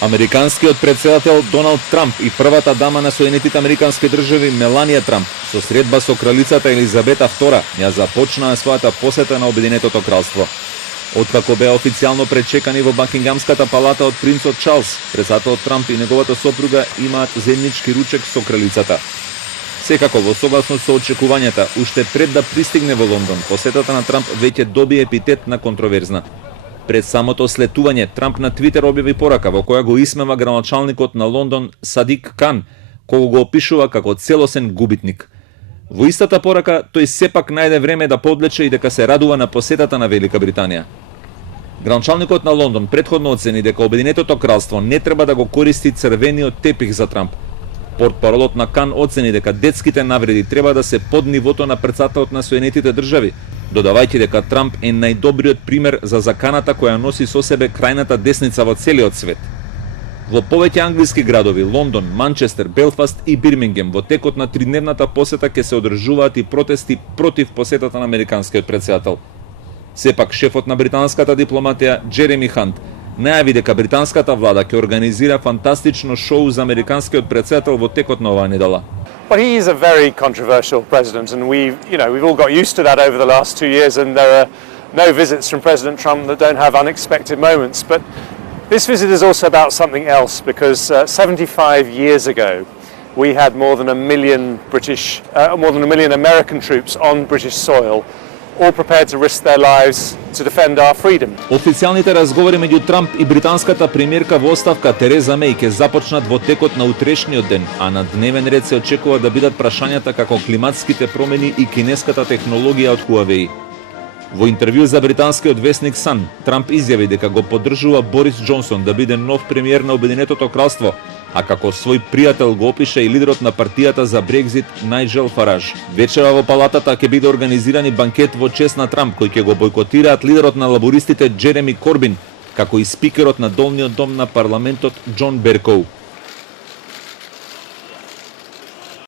Американскиот претседател Доналд Трамп и првата дама на Соединетите Американски држави Меланија Трамп со средба со кралицата Елизабета II ја започнаа својата посета на Обединетото кралство. Откако беа официјално пречекани во Бакингамската палата од принцот Чарлс, претседателот Трамп и неговата сопруга имаат заеднички ручек со кралицата. Секако во согласно со очекувањата, уште пред да пристигне во Лондон, посетата на Трамп веќе доби епитет на контроверзна. Пред самото слетување, Трамп на Твитер објави порака во која го исмева градоначалникот на Лондон Садик Кан, кој го опишува како целосен губитник. Во истата порака, тој сепак најде време да подлече и дека се радува на посетата на Велика Британија. Градоначалникот на Лондон претходно оцени дека Обединетото кралство не треба да го користи црвениот тепих за Трамп. Портпаролот на Кан оцени дека детските навреди треба да се под нивото на претседателот на Соединетите држави, додавајќи дека Трамп е најдобриот пример за заканата која носи со себе крајната десница во целиот свет. Во повеќе англиски градови, Лондон, Манчестер, Белфаст и Бирмингем, во текот на тридневната посета ќе се одржуваат и протести против посетата на американскиот претседател. Сепак, шефот на британската дипломатија Джереми Хант најави дека британската влада ќе организира фантастично шоу за американскиот претседател во текот на оваа недела. Well, he is a very controversial president, and we've all got used to that over the last 2 years, and there are no visits from President Trump that don't have unexpected moments. But this visit is also about something else, because 75 years ago, we had more than a million American troops on British soil, all prepared to risk their lives to defend our freedom. Официјалните разговори меѓу Трамп и британската премиерка во оставка Тереза Меј ќе започнат во текот на утрешниот ден, а на дневен ред се очекува да бидат прашањата како климатските промени и кинеската технологија од Huawei. Во интервју за британскиот весник Sun, Трамп изјави дека го поддржува Борис Џонсон да биде нов премиер на Обединетото кралство, а како свој пријател го опиша и лидерот на партијата за Брекзит Најджел Фараж. Вечера во палатата ќе биде организиран и банкет во чест на Трамп, кој ќе го бойкотираат лидерот на лабористите Джереми Корбин, како и спикерот на долниот дом на парламентот Џон Беркоу.